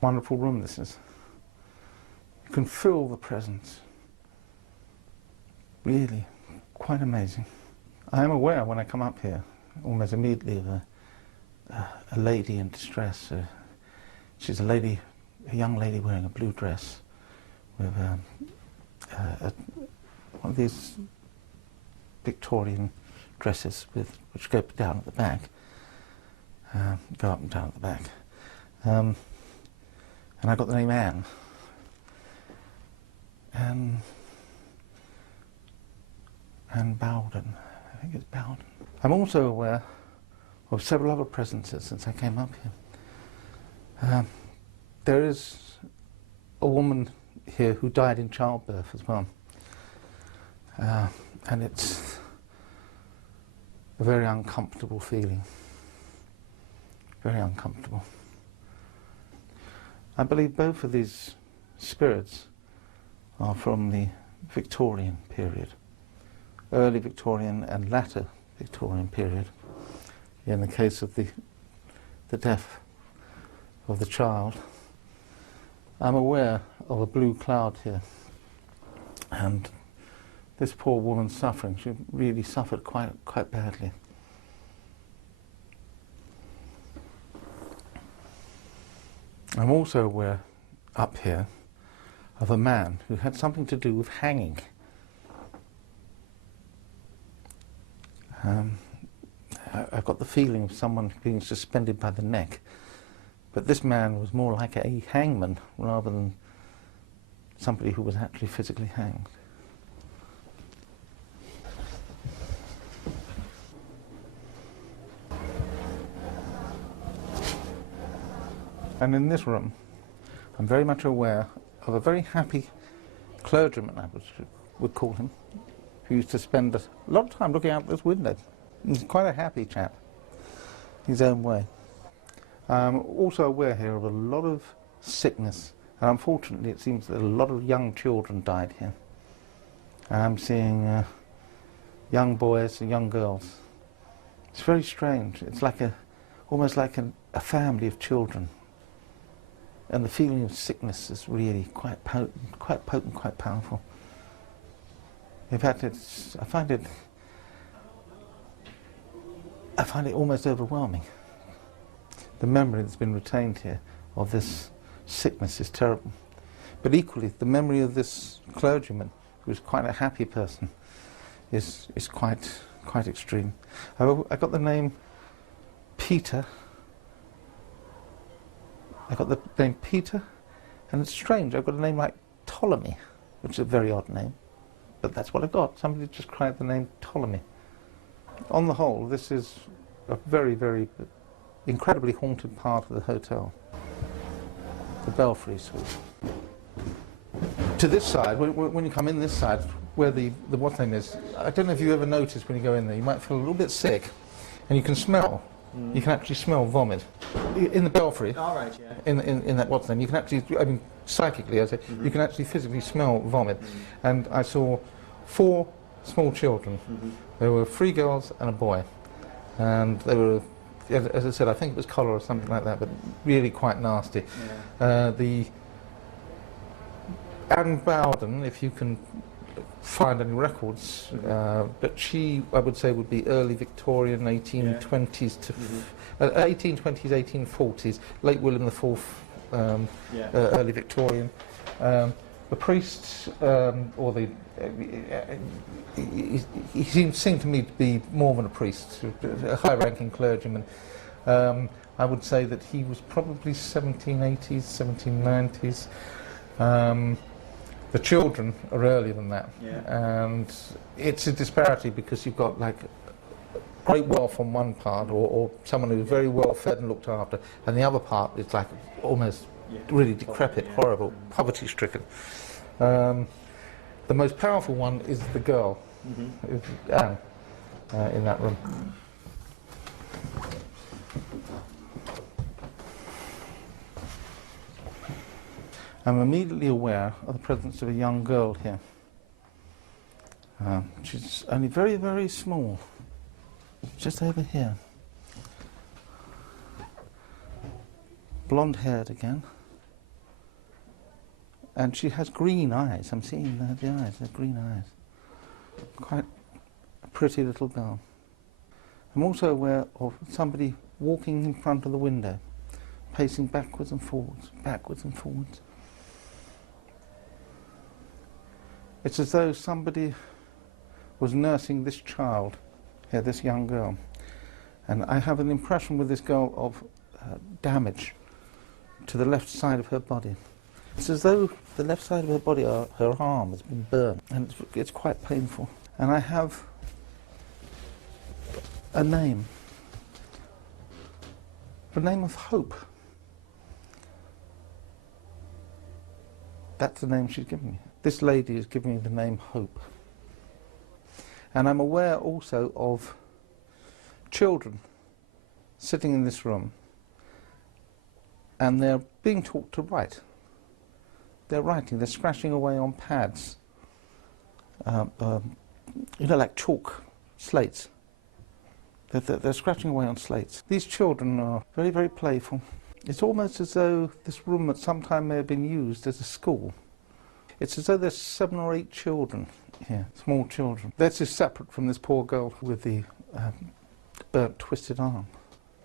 Wonderful room this is. You can feel the presence. Really, quite amazing. I am aware when I come up here, almost immediately, of a lady in distress. She's a young lady wearing a blue dress with one of these Victorian dresses which go down at the back, go up and down at the back. And I got the name Anne. Anne Bowden. I think it's Bowden. I'm also aware of several other presences since I came up here. There is a woman here who died in childbirth as well. And it's a very uncomfortable feeling. Very uncomfortable. I believe both of these spirits are from the Victorian period, early Victorian and latter Victorian period. In the case of the death of the child, I'm aware of a blue cloud here, and this poor woman's suffering. She really suffered quite badly. I'm also aware up here of a man who had something to do with hanging. I've got the feeling of someone being suspended by the neck, but this man was more like a hangman rather than somebody who was actually physically hanged. And in this room, I'm very much aware of a very happy clergyman, I would call him, who used to spend a lot of time looking out this window. He's quite a happy chap, his own way. I'm also aware here of a lot of sickness, and unfortunately it seems that a lot of young children died here. I'm seeing young boys and young girls. It's very strange. It's like almost like a family of children. And the feeling of sickness is really quite potent, quite powerful. In fact, I find it almost overwhelming. The memory that's been retained here of this sickness is terrible. But equally, the memory of this clergyman, who is quite a happy person, is quite extreme. I got the name Peter. I got the name Peter, and it's strange. I've got a name like Ptolemy, which is a very odd name, but that's what I got. Somebody just cried the name Ptolemy. On the whole, this is a very, very incredibly haunted part of the hotel, the Belfry suite. To this side, when you come in this side, where the what name is, I don't know if you ever noticed when you go in there, you might feel a little bit sick, and you can smell. You can actually smell vomit in the Belfry. All right, yeah. In that what's name, you can actually, I mean, psychically, I say, you can actually physically smell vomit. And I saw 4 small children. There were 3 girls and a boy, and they were, as I said, I think it was cholera or something like that, but really quite nasty. Yeah. The Anne Bowden, if you can find any records, but she, I would say, would be early Victorian, 1820s to 1820s, 1840s, late William IV, early Victorian. The priest, or the he seemed to me to be more than a priest, a high-ranking clergyman. I would say that he was probably 1780s, 1790s. The children are earlier than that, and it's a disparity because you've got like great wealth on one part, or someone who's very well fed and looked after, and the other part is like almost really decrepit, horrible, poverty-stricken. The most powerful one is the girl, is Anne, in that room. I'm immediately aware of the presence of a young girl here. She's only very, very small, just over here. Blonde-haired again, And she has green eyes. I'm seeing the eyes, they're green eyes. Quite a pretty little girl. I'm also aware of somebody walking in front of the window, pacing backwards and forwards, backwards and forwards. It's as though somebody was nursing this child, here, this young girl. And I have an impression with this girl of damage to the left side of her body. It's as though the left side of her body, her arm, has been burned, and it's quite painful. And I have a name, the name of Hope. That's the name she's given me. This lady is giving me the name Hope. And I'm aware also of children sitting in this room, and they're being taught to write. They're writing, they're scratching away on pads, like chalk, slates. They're scratching away on slates. These children are very, very playful. It's almost as though this room at some time may have been used as a school. It's as though there's 7 or 8 children here, small children. This is separate from this poor girl with the burnt, twisted arm.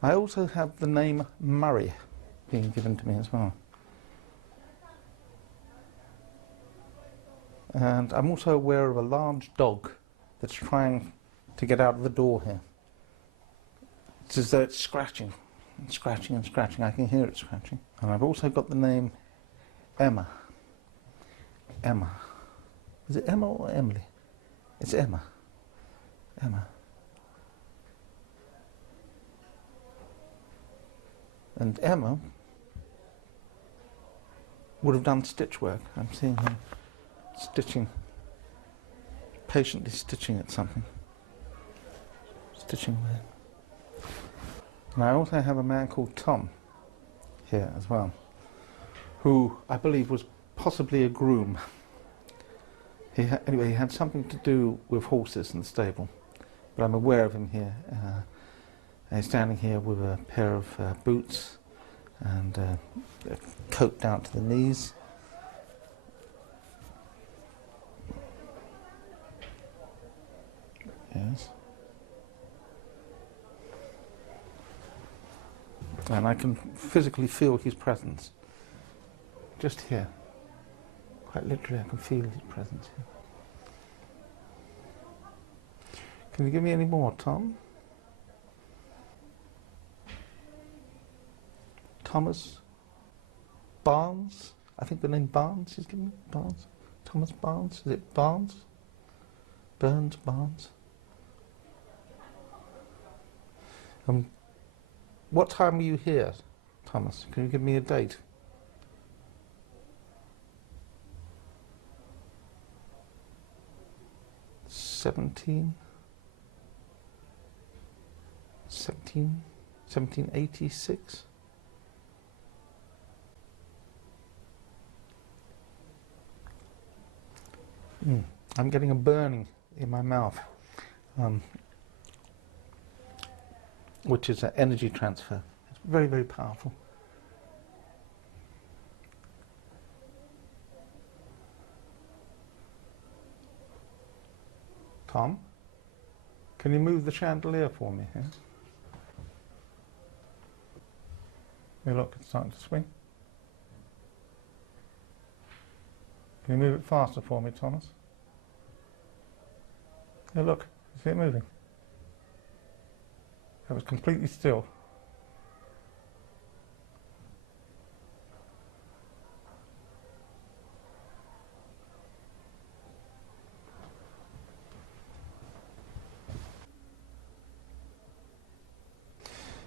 I also have the name Murray being given to me as well. And I'm also aware of a large dog that's trying to get out of the door here. It's as though it's scratching and scratching and scratching. I can hear it scratching. And I've also got the name Emma. Emma. Is it Emma or Emily? It's Emma. Emma. And Emma would have done stitch work. I'm seeing her stitching, patiently stitching at something. Stitching away. And I also have a man called Tom here as well, who I believe was possibly a groom. Anyway, he had something to do with horses in the stable, but I'm aware of him here. He's standing here with a pair of boots and a coat down to the knees. Yes. And I can physically feel his presence. Just here. Quite literally, I can feel his presence here. Can you give me any more, Tom? Thomas Barnes? I think the name Barnes he's given me. Barnes? Thomas Barnes? Is it Barnes? Burns, Barnes? What time were you here, Thomas? Can you give me a date? Seventeen 1786? I'm getting a burning in my mouth, which is an energy transfer. It's very, very powerful. Tom, can you move the chandelier for me here? Hey, look, it's starting to swing. Can you move it faster for me, Thomas? Hey, look, you see it moving? It was completely still.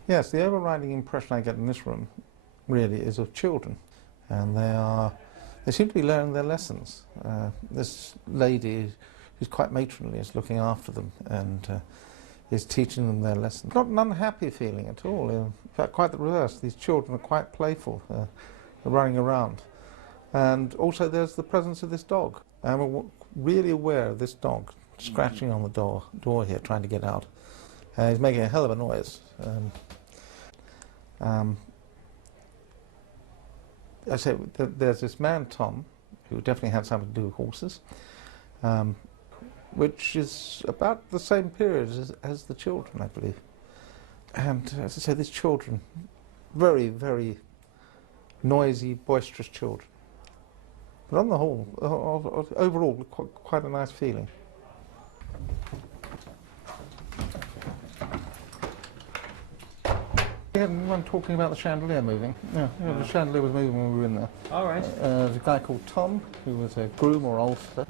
Yes, the overriding impression I get in this room really is of children, and they seem to be learning their lessons. This lady who's quite matronly is looking after them and is teaching them their lessons. Not an unhappy feeling at all. In fact, quite the reverse. These children are quite playful, running around. And also there's the presence of this dog. I'm really aware of this dog scratching on the door here, trying to get out. He's making a hell of a noise. I say there's this man, Tom, who definitely had something to do with horses, which is about the same period as the children, I believe. And as I say, these children, very, very noisy, boisterous children. But on the whole, overall, quite a nice feeling. We had one talking about the chandelier moving. Yeah, the chandelier was moving when we were in there. All right. There's a guy called Tom, who was a groom or ulster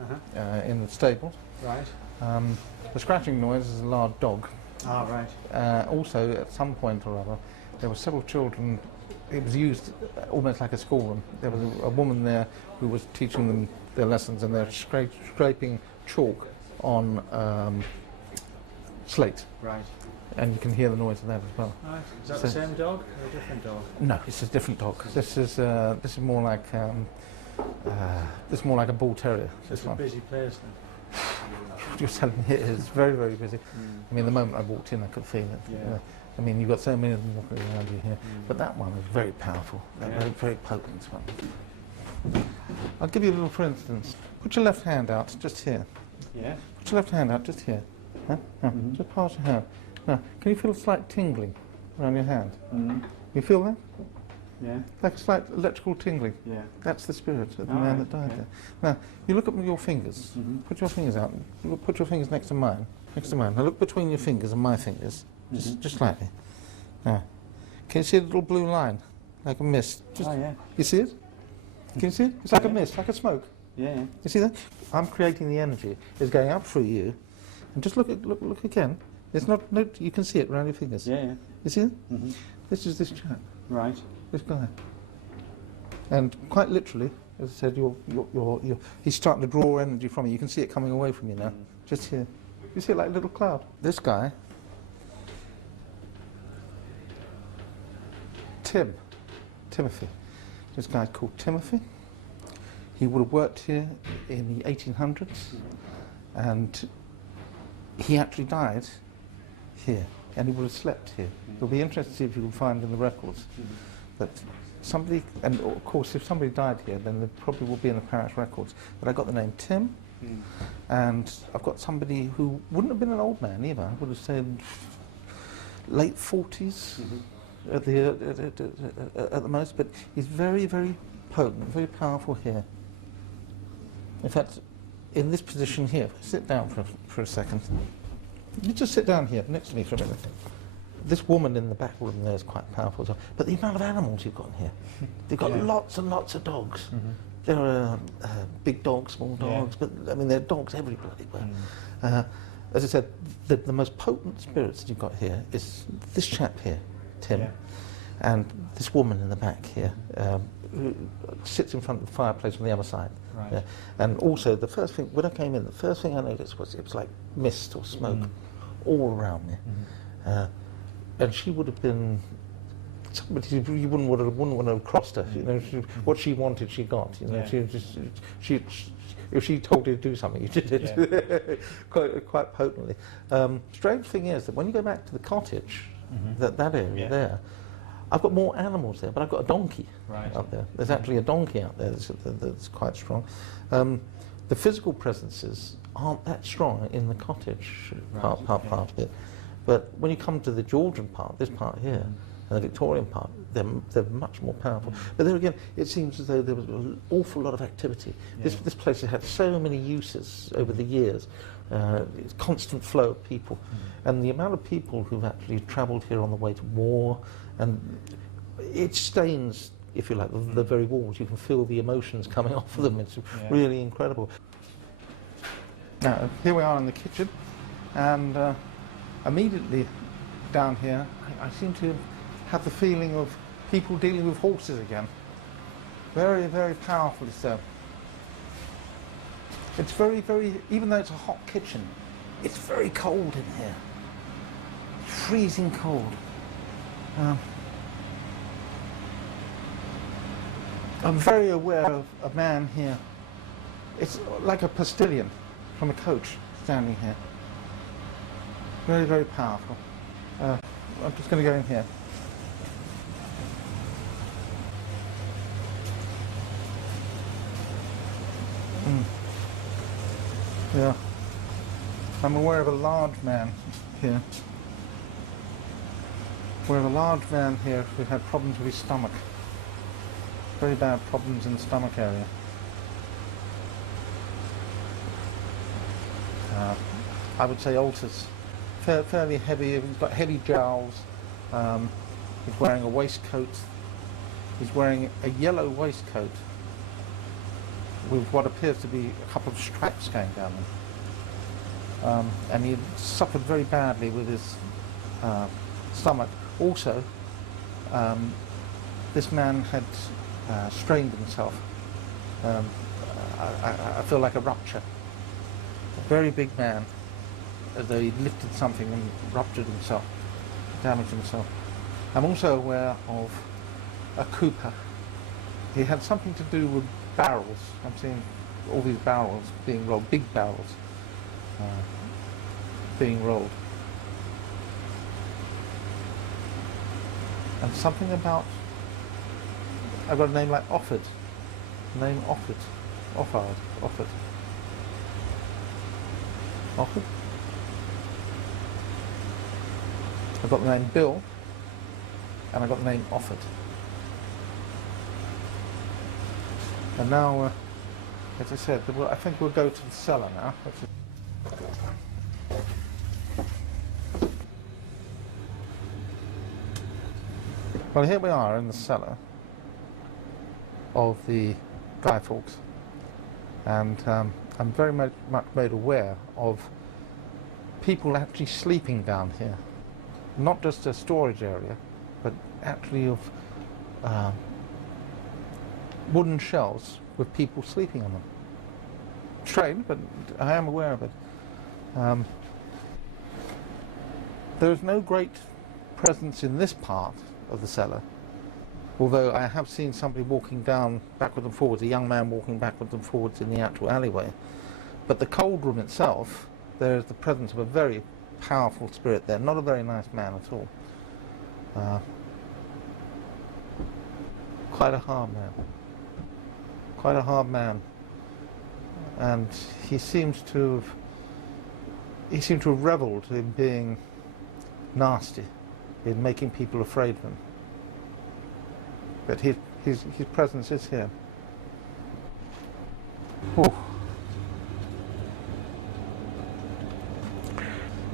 in the stables. Right. The scratching noise is a large dog. Ah, right. Also, at some point or other, there were several children. It was used almost like a schoolroom. There was a woman there who was teaching them their lessons, and they're scraping chalk on slate. Right. And you can hear the noise of that as well. Right. Is that the same dog or a different dog? No, it's a different dog. This is more like a bull terrier. It's a busy place then. You're telling me it is very, very busy. I mean, the moment I walked in, I could feel it. Yeah. I mean, you've got so many of them walking around you here, but that one was very powerful, very, very potent one. I'll give you a little, for instance. Put your left hand out, just here. Yeah. Put your left hand out, just here. Huh? No, just pass your hand. Now, can you feel a slight tingling around your hand? You feel that? Yeah. Like a slight electrical tingling. Yeah. That's the spirit of the man that died there. Now, you look at your fingers. Put your fingers out. Put your fingers next to mine. Next to mine. Now look between your fingers and my fingers. Just slightly. Now, can you see a little blue line? Like a mist. Just, yeah. You see it? Can you see it? It's like a mist, like a smoke. Yeah. You see that? I'm creating the energy. It's going up through you. And just look again. It's not, you can see it around your fingers. Yeah. You see it? This is this chap. Right. This guy. And quite literally, as I said, he's starting to draw energy from you. You can see it coming away from you now. Just here. You see it like a little cloud. This guy, Timothy. This guy called Timothy. He would have worked here in the 1800s, and he actually died here, and he would have slept here. It'll be interesting to see if you can find in the records that somebody, and of course if somebody died here, then there probably will be in the parish records. But I got the name Tim, and I've got somebody who wouldn't have been an old man either. I would have said late 40s at the most, but he's very, very potent, very powerful here. In fact, in this position here, sit down for a second. You just sit down here next to me for a minute. This woman in the back room there is quite powerful as well. But the amount of animals you've got in here. They've got lots and lots of dogs. There are big dogs, small dogs, but I mean there are dogs every bloody where. As I said, the most potent spirits that you've got here is this chap here, Tim, and this woman in the back here, who sits in front of the fireplace on the other side. Right. And also, the first thing, when I came in, the first thing I noticed was it was like mist or smoke all around me. And she would have been somebody you wouldn't want to have crossed her. You know, what she wanted, she got. You know, she if she told you to do something, you did it quite potently. Strange thing is that when you go back to the cottage, that area there, I've got more animals there, but I've got a donkey up there. There's actually a donkey out there that's quite strong. The physical presences aren't that strong in the cottage part of it. But when you come to the Georgian part, this part here, and the Victorian part, they're much more powerful. But there again, it seems as though there was an awful lot of activity. This place has had so many uses over the years. It's constant flow of people. And the amount of people who've actually travelled here on the way to war, and it stains, if you like, the very walls. You can feel the emotions coming off of them. It's really incredible. Now, here we are in the kitchen, and immediately down here, I seem to have the feeling of people dealing with horses again. Very, very powerfully so. It's very, very, even though it's a hot kitchen, it's very cold in here. Freezing cold. I'm very aware of a man here. It's like a postilion from a coach standing here. Very, very powerful. I'm just going to go in here. I'm aware of a large man here. Aware of a large man here who had problems with his stomach. Very bad problems in the stomach area. I would say ulcers. Fairly heavy. He's got heavy jowls. He's wearing a waistcoat. He's wearing a yellow waistcoat with what appears to be a couple of stripes going down them. And he suffered very badly with his stomach. Also, this man had strained himself. I feel like a rupture. A very big man, as though he lifted something and ruptured himself, damaged himself. I'm also aware of a cooper. He had something to do with barrels. I'm seeing all these barrels being rolled, big barrels being rolled. And something about, I've got a name like Offord. Name Offord. Offord. Offord. Offord? I've got the name Bill, and I've got the name Offord. And now, as I said, I think we'll go to the cellar now. Well, here we are in the cellar of the Guy Fawkes, and I'm very much made aware of people actually sleeping down here. Not just a storage area, but actually of wooden shelves with people sleeping on them. Strange, but I am aware of it. There is no great presence in this part of the cellar, although I have seen somebody walking down backwards and forwards, a young man walking backwards and forwards in the actual alleyway. But the cold room itself, there is the presence of a very powerful spirit there, not a very nice man at all. Quite a hard man. Quite a hard man. And he seems to have revelled in being nasty, in making people afraid of him. But his presence is here. Ooh.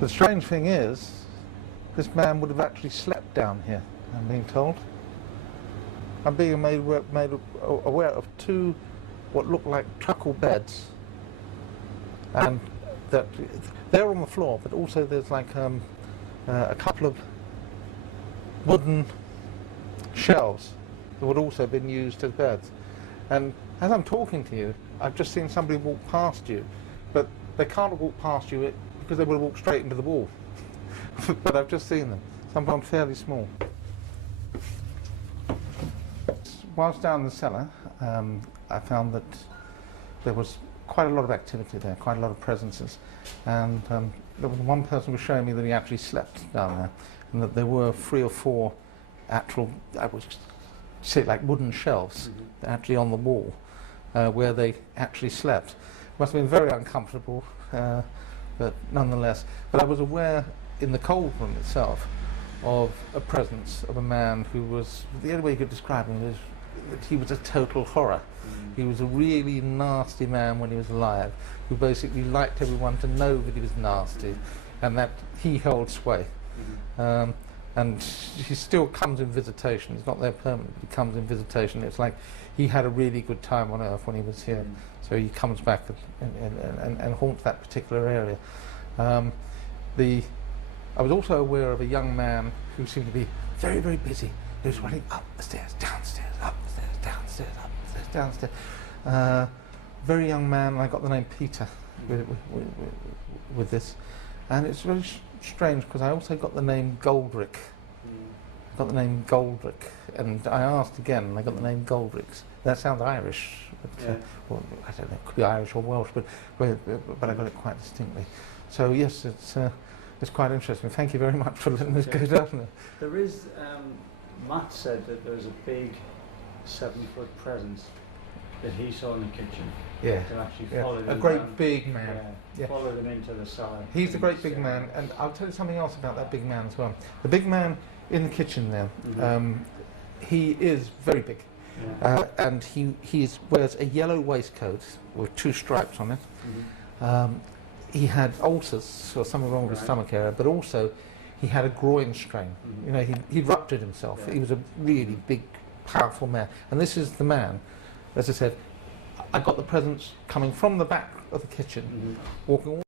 The strange thing is, this man would have actually slept down here, I'm being told. I'm being made aware of two what look like truckle beds, and that they're on the floor, but also there's like a couple of wooden shelves that would also have been used as beds. And as I'm talking to you, I've just seen somebody walk past you, but they can't have walked past you because they would have walked straight into the wall. But I've just seen them. Some of them fairly small. Whilst down in the cellar, I found that there was quite a lot of activity there, quite a lot of presences. And there was one person who was showing me that he actually slept down there, and that there were 3 or 4 actual, I would say, like wooden shelves actually on the wall where they actually slept. Must have been very uncomfortable, but nonetheless. But I was aware in the cold room itself of a presence of a man who was, the only way you could describe him is that he was a total horror. He was a really nasty man when he was alive, who basically liked everyone to know that he was nasty, and that he held sway. And he still comes in visitation. He's not there permanently. He comes in visitation. It's like he had a really good time on Earth when he was here, so he comes back and haunts that particular area. I was also aware of a young man who seemed to be very, very busy. He was running up the stairs, downstairs, up the stairs, downstairs, up the stairs, downstairs. Very young man, and I got the name Peter with this. And it's really strange because I also got the name Goldrick. Got the name Goldrick, and I asked again, and I got the name Goldricks. That sounds Irish, but, well, I don't know, it could be Irish or Welsh, but I got it quite distinctly. So yes, it's quite interesting. Thank you very much for letting us go down there. There is, Matt said that there's a big 7-foot presence that he saw in the kitchen. Yeah. To actually Yeah. follow A them great down. big man. Yeah. Yeah. Follow them into the cellar. He's a great big man, and I'll tell you something else about that big man as well. The big man in the kitchen there, he is very big, and he wears a yellow waistcoat with 2 stripes on it. He had ulcers, so something wrong with his stomach area, but also he had a groin strain. You know, he ruptured himself. He was a really big, powerful man, and this is the man. As I said, I got the presence coming from the back of the kitchen, walking all